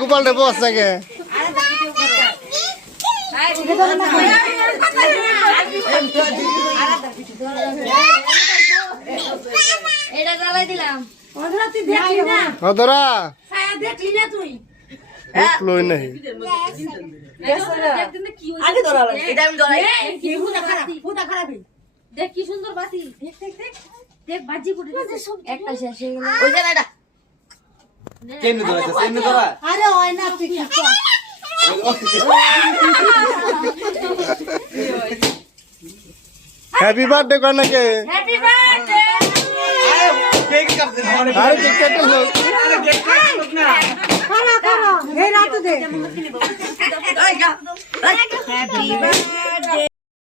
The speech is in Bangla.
গোপাল রে বস থাকে এটা জ্বালাই দিলাম ধরা দেখলি না তুই লই নাই আগে ধরা লাগে এটা আমি ধরাই ফুটা খারাপ দেখ কি সুন্দর বাতি দেখ দেখ দেখ দেখ বাজি ফুটে একটা শেষ হয়ে গেল ওই যে এটা কেমনে ধরাছে কেমনে ধরা আরে হয় না তুই কি কর হ্যাপি বার্থডে করনা কে হ্যাপি বার্থডে কেক কাটতে আরে কেক কাটতে লোক আরে কেক কাটতে লোক না খালা খালা এই রাত দে হ্যাপি বার্থডে